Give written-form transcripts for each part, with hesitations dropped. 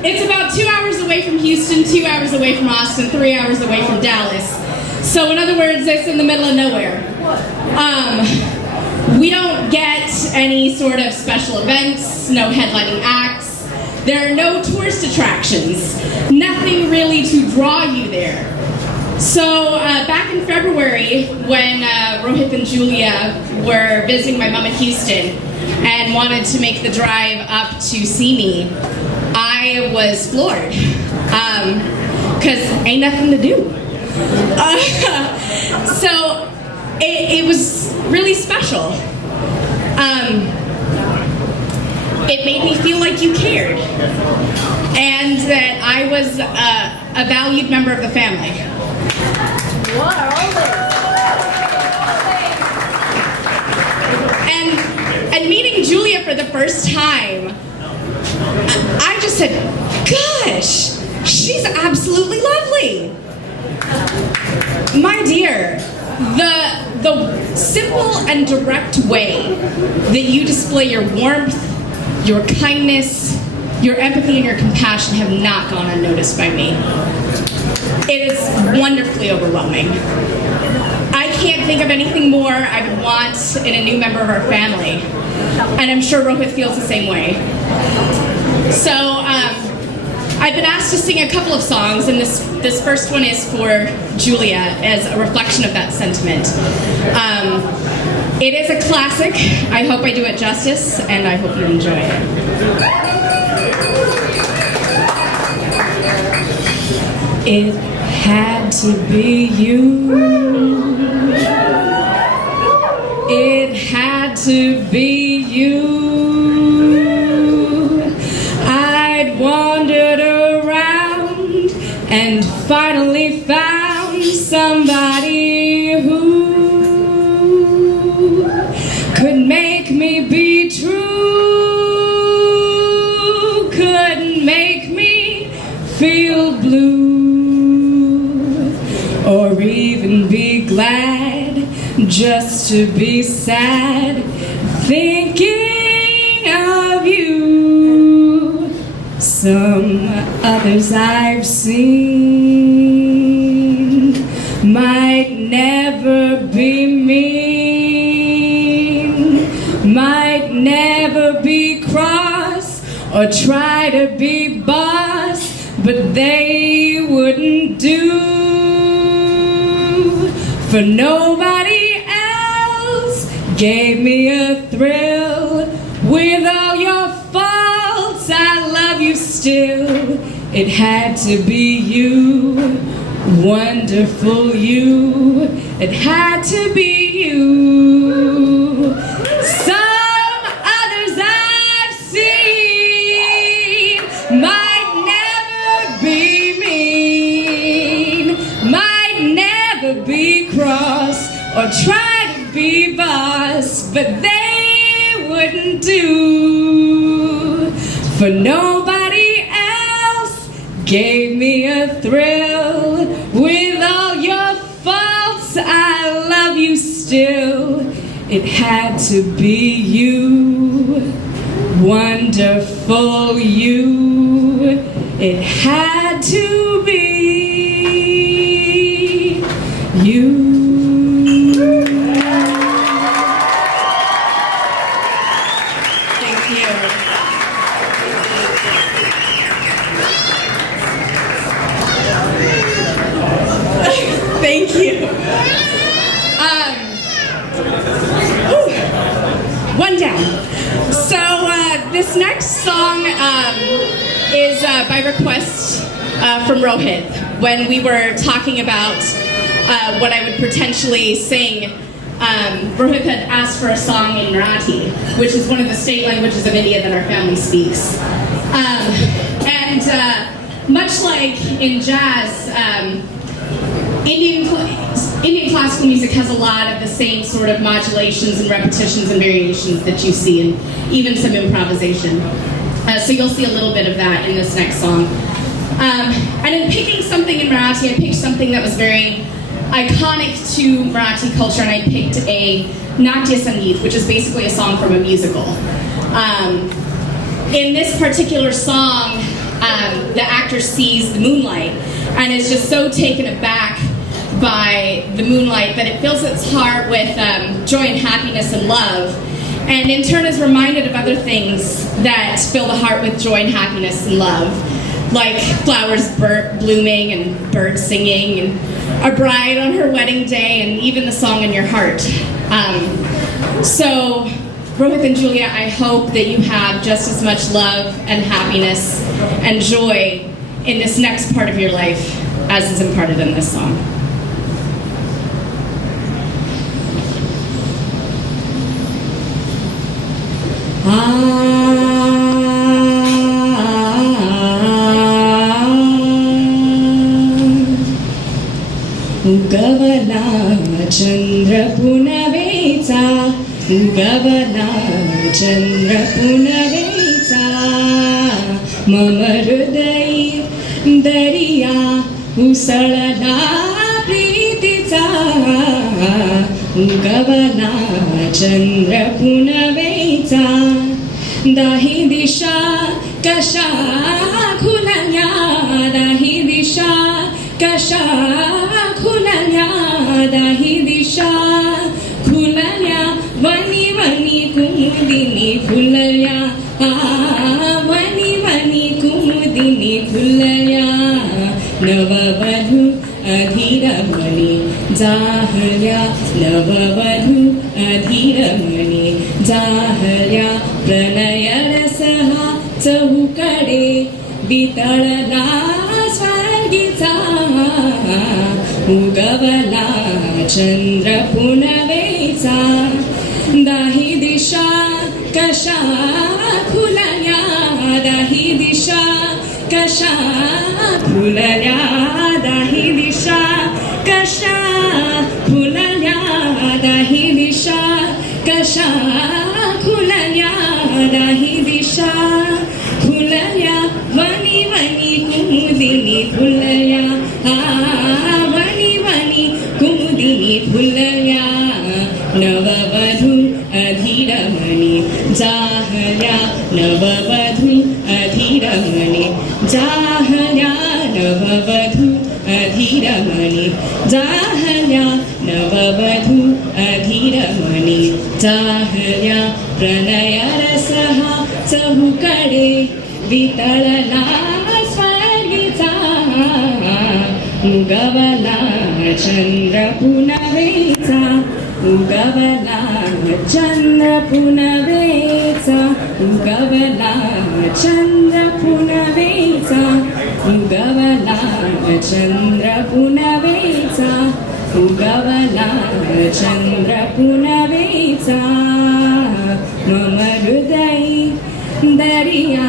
It's about 2 hours away from Houston, 2 hours away from Austin, 3 hours away from Dallas. So in other words, it's in the middle of nowhere. We don't get any sort of special events, no headlining acts. There are no tourist attractions, nothing really to draw you there. So back in February, when Rohit and Julia were visiting my mom in Houston and wanted to make the drive up to see me, I was floored, because ain't nothing to do. So it was really special. It made me feel like you cared, and that I was a valued member of the family. And meeting Julia for the first time, I just said, gosh, she's absolutely lovely. My dear, the simple and direct way that you display your warmth, your kindness, your empathy, and your compassion have not gone unnoticed by me. It is wonderfully overwhelming. I can't think of anything more I would want in a new member of our family. And I'm sure Rohit feels the same way. So I've been asked to sing a couple of songs, and this first one is for Julia as a reflection of that sentiment. It is a classic. I hope I do it justice, and I hope you enjoy it. It had to be you. It had to be you. I'd wandered around and finally found somebody who could make me be true, could make me feel blue, or even be glad just to be sad, thinking of you. Some others I've seen might never be mean, might never be cross or try to be boss, but they wouldn't do for nobody else. Gave me a thrill. With all your faults, I love you still. It had to be you, wonderful you. It had to be you. Some others I've seen might never be mean, might never be cross or try to be boss, but they wouldn't do for nobody else. Gave me a thrill. With all your faults, I love you still. It had to be you, wonderful you. It had to be you. Thank you. One down. So this next song is by request from Rohit. When we were talking about what I would potentially sing, Rohit had asked for a song in Marathi, which is one of the state languages of India that our family speaks. And much like in jazz, Indian classical music has a lot of the same sort of modulations and repetitions and variations that you see, and even some improvisation. So you'll see a little bit of that in this next song. And in picking something in Marathi, I picked something that was very iconic to Marathi culture, and I picked a Natya Sangeet, which is basically a song from a musical. In this particular song, the actor sees the moonlight and is just so taken aback by the moonlight that it fills its heart with joy and happiness and love, and in turn is reminded of other things that fill the heart with joy and happiness and love, like flowers blooming and birds singing and a bride on her wedding day and even the song in your heart. So Rohit and Julia, I hope that you have just as much love and happiness and joy in this next part of your life as is imparted in this song. उगवला चंद्र पुनवेचा, उगवला चंद्र पुनवेचा, मम हृदयी दरिया उसळला प्रीतीचा, उगवला चंद्र पुनवेचा, दाही दिशा कशा खुलल्या, दाही दिशा कशा खुलल्या, दाही दिशा खुलल्या, वनी वनी कुमुदिनी फुलल्या, वनी वनी कुमुदिनी फुलल्या, नववधू अधीरमणी जाहल्या, नववधू अधीरमणी जाहल्या, प्रणय रसहा चहूकडे वितळला स्वर्गीचा, उगवला चंद्र पुनवेचा, दाही दिशा कशा खुलल्या, दाही दिशा कशा खुलल्या, दाही दिशा कशा खुलल्या, दाही दिशा कशा खुलल्या, दाही दिशा खुलल्या, वनी वनी कुमुदिनी फुलल्या, वनी वनी कुमुदिनी फुलल्या, नववधू अधीरमणी जाहल्या, नववधू अधीरमणी जाहल्या, नववधू अधीरमणी जाहल्या, नववधू अधीरमणी जाहल्या, प्रणय रसहा चहूकडे वितळला स्वर्गीचा, उगवला चंद्र पुनवेचा, उगवला चंद्र पुनवेचा, उगवला चंद्र पुनवेचा, उगवला चंद्र पुनवेचा, उगवला चंद्र पुनवेचा, मम हृदयी दरिया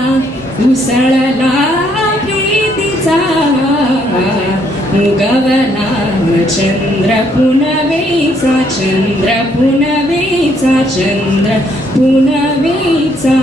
उसळला प्रीतीचा, उगवला चंद्र पुनवेचा, चंद्र पुनवेचा, चंद्र पुनवेचा,